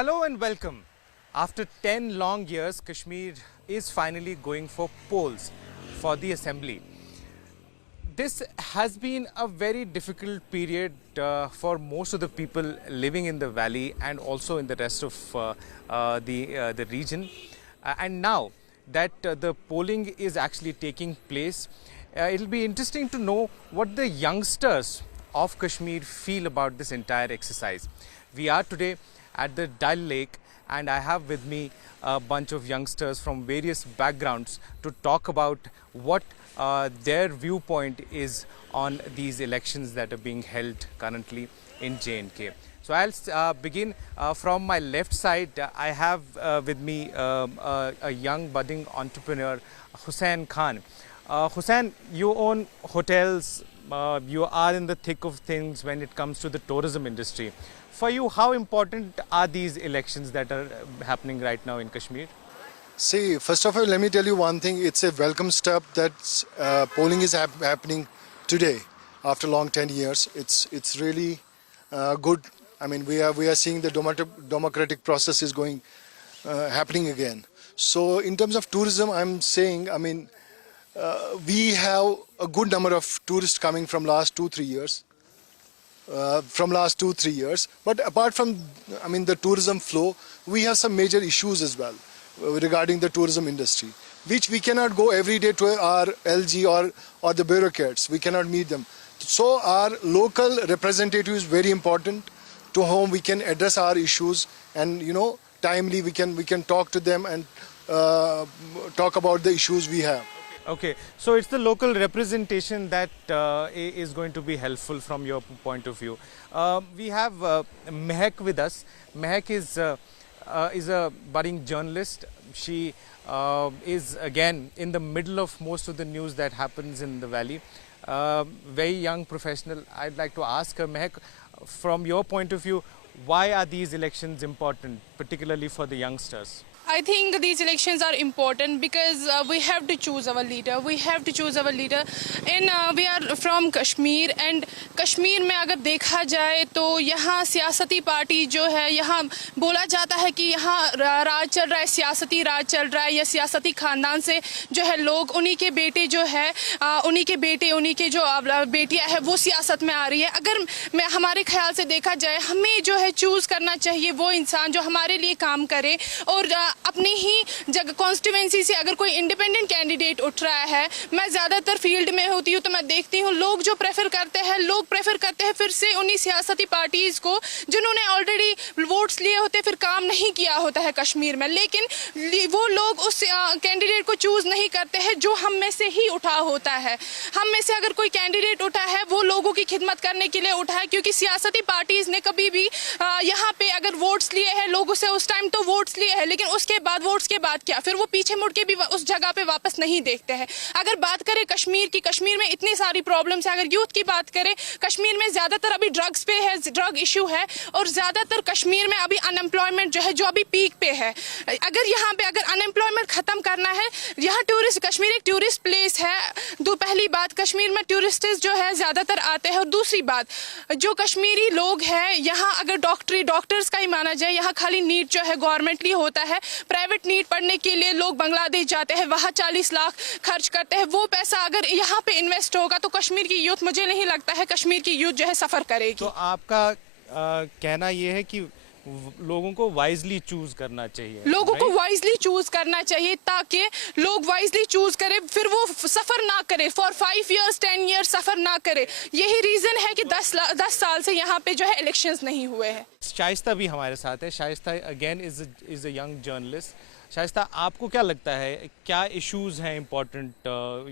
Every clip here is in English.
Hello and welcome. After 10 long years, Kashmir is finally going for polls for the assembly. This has been a very difficult period for most of the people living in the valley and also in the rest of the region. And now that the polling is actually taking place, it'll be interesting to know what the youngsters of Kashmir feel about this entire exercise. We are today at the Dal Lake and I have with me a bunch of youngsters from various backgrounds to talk about what their viewpoint is on these elections that are being held currently in J&K. So I'll begin from my left side. I have with me a young budding entrepreneur, Hussain Khan. Hussain, you own hotels, you are in the thick of things when it comes to the tourism industry. For you, how important are these elections that are happening right now in Kashmir? See, first of all, let me tell you one thing. It's a welcome step that polling is happening today after long 10 years. It's really good. I mean, we are seeing the democratic process is going happening again. So in terms of tourism, I'm saying, I mean, we have a good number of tourists coming from last 2-3 years. But apart from, I mean, the tourism flow, we have some major issues as well regarding the tourism industry, which we cannot go every day to our LG or the bureaucrats. We cannot meet them. So our local representative is very important, to whom we can address our issues, and timely we can talk to them and talk about the issues we have. Okay, so it's the local representation that is going to be helpful from your point of view. We have Mehak with us. Mehak is a budding journalist. She is again in the middle of most of the news that happens in the valley. Very young professional. I'd like to ask her, Mehak, from your point of view, why are these elections important, particularly for the youngsters? I think these elections are important because we have to choose our leader. And we are from Kashmir, and Kashmir में अगर देखा जाए तो यहाँ सियासती party जो है, यहाँ बोला जाता है कि यहाँ राज चल रहा है, सियासती राज चल रहा है, या सियासती खानदान से जो है लोग, उन्हीं के बेटे जो है, उन्हीं के जो बेटियाँ है वो सियासत में आ रही है. अगर मैं हमारे ख्याल से देखा जाए, हमें जो है चूज़ करना चाहिए वो इंसान जो हमारे लिए काम करे. और अपनी ही जगह कॉन्स्टिट्यूएंसी से अगर कोई इंडिपेंडेंट कैंडिडेट उठ रहा है, मैं ज़्यादातर फील्ड में होती हूँ तो मैं देखती हूँ लोग प्रेफर करते हैं फिर से उन्हीं सियासती पार्टीज़ को जिन्होंने ऑलरेडी वोट्स लिए होते, फिर काम नहीं किया होता है कश्मीर में. लेकिन वो लोग उस कैंडिडेट को चूज़ नहीं करते हैं जो हम में से ही उठा होता है. हम में से अगर कोई कैंडिडेट उठा है वो लोगों की खिदमत करने के लिए उठा है, क्योंकि सियासती पार्टीज़ ने कभी भी यहाँ पे अगर वोट्स लिए हैं लोगों से, उस टाइम तो वोट्स लिए हैं, लेकिन उसके बाद वोट्स के बाद क्या, फिर वो पीछे मुड़ के भी उस जगह पे वापस नहीं देखते हैं. अगर बात करें कश्मीर की, कश्मीर में इतनी सारी प्रॉब्लम्स है. अगर यूथ की बात करें, कश्मीर में ज़्यादातर अभी ड्रग्स पे है, ड्रग इशू है, और ज़्यादातर कश्मीर में अभी अनएम्प्लॉयमेंट जो है जो अभी पीक पे है. अगर यहाँ पे अगर अनएम्प्लॉयमेंट ख़त्म करना है, यहाँ कश्मीर एक टूरिस्ट प्लेस है. पहली बात, कश्मीर में टूरिस्ट जो है ज़्यादातर आते हैं. और दूसरी बात, जो कश्मीरी लोग हैं यहाँ, अगर डॉक्टर्स का ही माना जाए, यहाँ खाली नीट जो है गवर्नमेंटली होता है. प्राइवेट नीट पढ़ने के लिए लोग बांग्लादेश जाते हैं, वहाँ 40 लाख खर्च करते हैं. वो पैसा अगर यहाँ पे इन्वेस्ट होगा तो कश्मीर की यूथ, मुझे नहीं लगता है कश्मीर की यूथ जो है सफ़र करेगी. तो आपका कहना ये है कि लोगों को वाइजली चूज करना चाहिए, लोगों को वाइजली चूज करना चाहिए, ताकि लोग वाइजली चूज करें, फिर वो सफर ना करे, फॉर 5 years 10 years सफर ना करे. यही रीजन है कि 10 साल से यहाँ पे जो है इलेक्शंस नहीं हुए हैं. शाइस्ता भी हमारे साथ है. Shaista again is a young journalist. Shaista, आपको क्या लगता है, क्या इश्यूज हैं इम्पोर्टेंट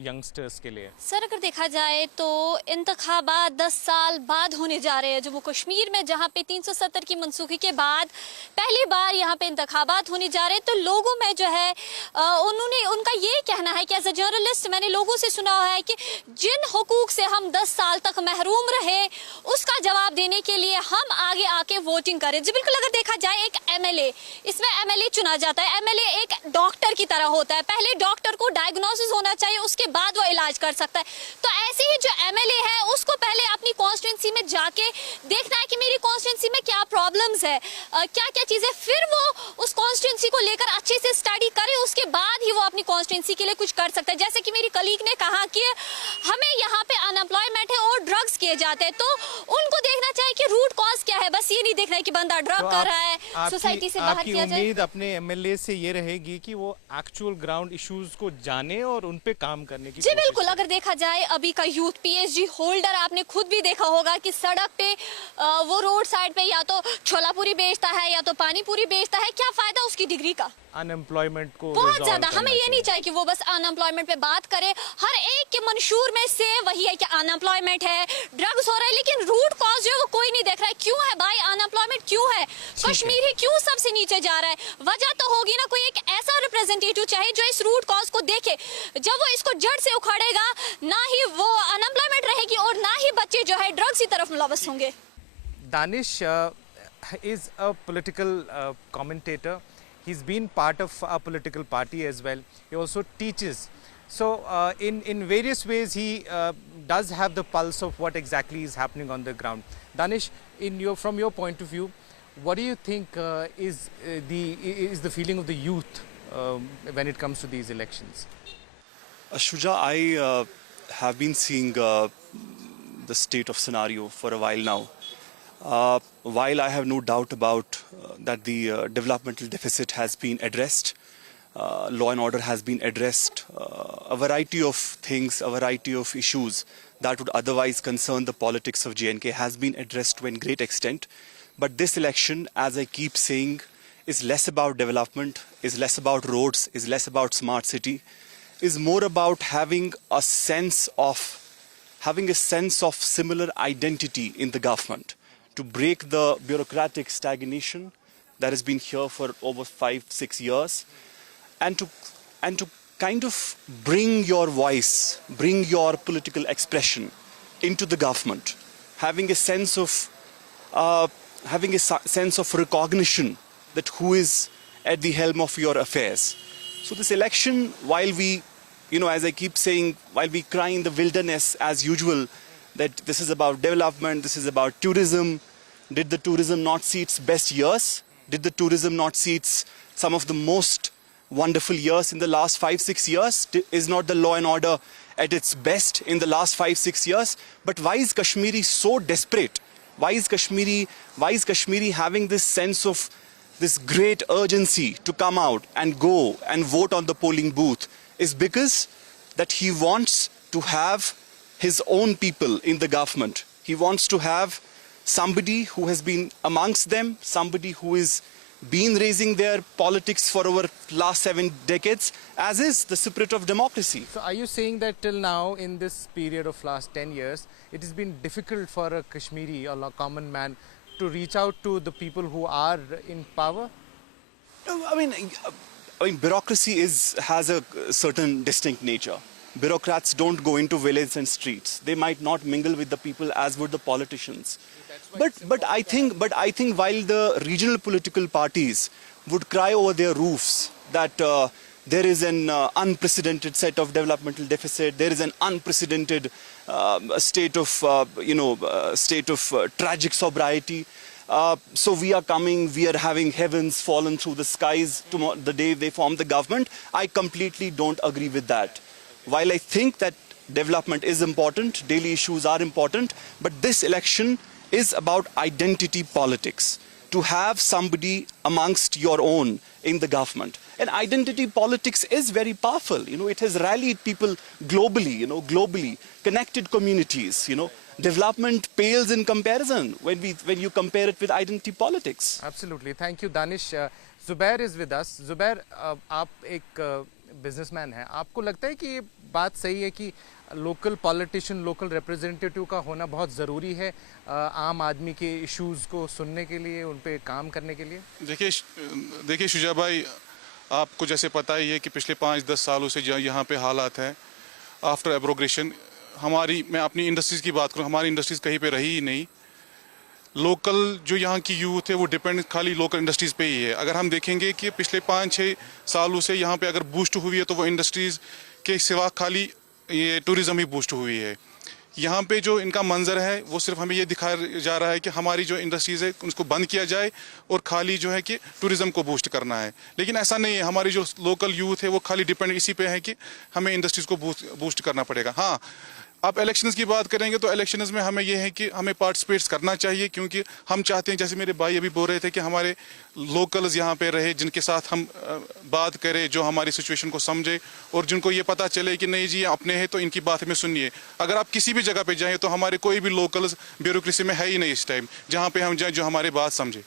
यंगस्टर्स के लिए? सर, अगर देखा जाए तो इंतखाबात 10 साल बाद होने जा रहे हैं जम्मू कश्मीर में, जहाँ पे 370 की मनसूखी के बाद पहली बार यहाँ पे इंतखाबात होने जा रहे हैं. तो लोगों में जो है उनका ये कहना है कि एज ए जर्नलिस्ट मैंने लोगों से सुना है कि जिन हुकूक से हम 10 साल तक महरूम रहे, उसका जवाब देने के लिए हम आगे आके वोटिंग करें. जी बिल्कुल, अगर देखा जाए एक एमएलए, इसमें एमएलए चुना जाता है। एमएलए एक डॉक्टर की तरह होता है, पहले डॉक्टर को डायग्नोसिस होना चाहिए, उसके बाद वो इलाज कर सकता है। तो ऐसे ही जो एमएलए है उसको पहले अपनी कॉन्स्टिट्यूंसी में जाके देखना है कि मेरी कॉन्स्टिट्यूंसी में क्या प्रॉब्लम्स है, क्या क्या चीजें, फिर वो उस कॉन्स्टिट्यूंसी को लेकर अच्छे से स्टडी करे, उसके बाद ही वो अपनी कॉन्स्टिट्यूंसी के लिए कुछ कर सकता है। जैसे कि मेरी कलीग ने कहा कि हमें यहाँ पे अनएम्प्लॉयमेंट है और ड्रग्स किए जाते हैं, तो उनको देखना चाहिए कि रूट कॉज क्या है, बस ये नहीं देखना है कि बंदा ड्रग कर रहा है, सोसाइटी से बाहर किया जाए। उम्मीद अपने एमएलए से ये रहेगी कि वो एक्चुअल ग्राउंड इश्यूज को जाने और उन पे काम करने की जी बिल्कुल। अगर देखा जाए अभी का यूथ पीएचडी होल्डर, आपने खुद भी देखा होगा कि सड़क पे वो रोड साइड पे या तो छोला पूरी बेचता है या तो पानी पूरी बेचता है, क्या फायदा उसकी डिग्री का? अनएम्प्लॉयमेंट को बहुत ज्यादा। हमें ये नहीं चाहिए कि वो बस अनएम्प्लॉयमेंट पे बात करे, हर एक के मंशूर में से वही है कि अनएम्प्लॉयमेंट है, ड्रग्स हो रहा है, लेकिन रूट कॉज जो है वो कोई नहीं देख रहा है। क्यों है भाई अनएम्प्लॉयमेंट, क्यों है कश्मीर ही क्यों सबसे नीचे जा रहा है? वजह तो होगी ना, कोई एक ऐसा रिप्रेजेंटेटिव चाहिए जो इस रूट कॉज को देखे। जब वो इसको जड़ से उखाड़ेगा, ना ही वो अनएम्प्लॉयमेंट रहेगी और ना ही बच्चे जो है ड्रग्स की तरफ मुलव्वस होंगे। Danish is a political commentator. He's been part of our political party as well. He also teaches. So in various ways he does have the pulse of what exactly is happening on the ground. Danish, from your point of view, what do you think is the feeling of the youth when it comes to these elections? Shuja, I have been seeing the state of scenario for a while now. While I have no doubt about that the developmental deficit has been addressed, law and order has been addressed, a variety of things, a variety of issues that would otherwise concern the politics of J&K has been addressed to a great extent. But this election, as I keep saying, is less about development, is less about roads, is less about smart city, is more about having a sense of similar identity in the government, to break the bureaucratic stagnation that has been here for over 5-6 years, and to kind of bring your voice, bring your political expression into the government, having a sense of recognition that who is at the helm of your affairs. So this election, while we, as I keep saying, while we cry in the wilderness as usual, that this is about development, this is about tourism. Did the tourism not see its best years? Did the tourism not see its some of the most wonderful years in the last 5-6 years? Is not the law and order at its best in the last 5-6 years? But why is Kashmiri so desperate? Why is Kashmiri having this sense of this great urgency to come out and go and vote on the polling booth? Is because that he wants to have his own people in the government. He wants to have somebody who has been amongst them, somebody who has been raising their politics for over last 7 decades, as is the spirit of democracy. So are you saying that till now, in this period of last 10 years, it has been difficult for a Kashmiri or a common man to reach out to the people who are in power? No, I mean, bureaucracy has a certain distinct nature. Bureaucrats don't go into villages and streets. They might not mingle with the people as would the politicians. But I think while the regional political parties would cry over their roofs that there is an unprecedented set of developmental deficit, there is an unprecedented state of tragic sobriety. So we are coming, we are having heavens fallen through the skies tomorrow, the day they form the government. I completely don't agree with that. While I think that development is important, daily issues are important, but this election is about identity politics. To have somebody amongst your own in the government. And identity politics is very powerful. It has rallied people globally, connected communities, Development pales in comparison when you compare it with identity politics. Absolutely. Thank you, Danish. Zubair is with us. Zubair, आप एक businessman हैं. आपको लगता है कि ये बात सही है कि लोकल पॉलिटिशियन, लोकल रिप्रेजेंटेटिव का होना बहुत ज़रूरी है आम आदमी के इश्यूज़ को सुनने के लिए, उन पे काम करने के लिए? देखिए शुजा भाई, आपको जैसे पता ही है कि पिछले 5-10 सालों से यहाँ पे हालात हैं आफ्टर एब्रोगेशन। मैं अपनी इंडस्ट्रीज़ की बात करूँ, हमारी इंडस्ट्रीज़ कहीं पे रही ही नहीं। लोकल जो यहाँ की यूथ है वो डिपेंड खाली लोकल इंडस्ट्रीज़ पे ही है। अगर हम देखेंगे कि पिछले 5-6 सालों से यहाँ पे अगर बूस्ट हुई है तो वो इंडस्ट्रीज़ के सिवा खाली ये टूरिज़्म ही बूस्ट हुई है। यहाँ पे जो इनका मंजर है वो सिर्फ हमें ये दिखाया जा रहा है कि हमारी जो इंडस्ट्रीज़ है उसको बंद किया जाए और खाली जो है कि टूरिज़्म को बूस्ट करना है, लेकिन ऐसा नहीं है। हमारी जो लोकल यूथ है वो खाली डिपेंड इसी पे है कि हमें इंडस्ट्रीज़ को बूस्ट करना पड़ेगा। हाँ, आप इलेक्शंस की बात करेंगे तो इलेक्शंस में हमें ये है कि हमें पार्टिसिपेट करना चाहिए, क्योंकि हम चाहते हैं, जैसे मेरे भाई अभी बोल रहे थे, कि हमारे लोकल्स यहाँ पे रहे जिनके साथ हम बात करें, जो हमारी सिचुएशन को समझे और जिनको ये पता चले कि नहीं जी ये अपने हैं तो इनकी बात हमें सुनिए। अगर आप किसी भी जगह पे जाएं तो हमारे कोई भी लोकल्स ब्यूरोक्रेसी में है ही नहीं इस टाइम जहाँ पे हम जाएँ जो हमारी बात समझे।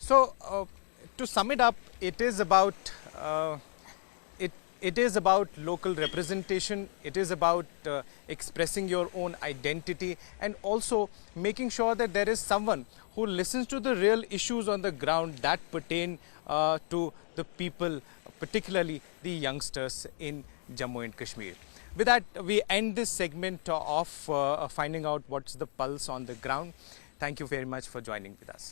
So, to sum it up, it is about local representation, it is about expressing your own identity and also making sure that there is someone who listens to the real issues on the ground that pertain to the people, particularly the youngsters in Jammu and Kashmir. With that, we end this segment of finding out what's the pulse on the ground. Thank you very much for joining with us.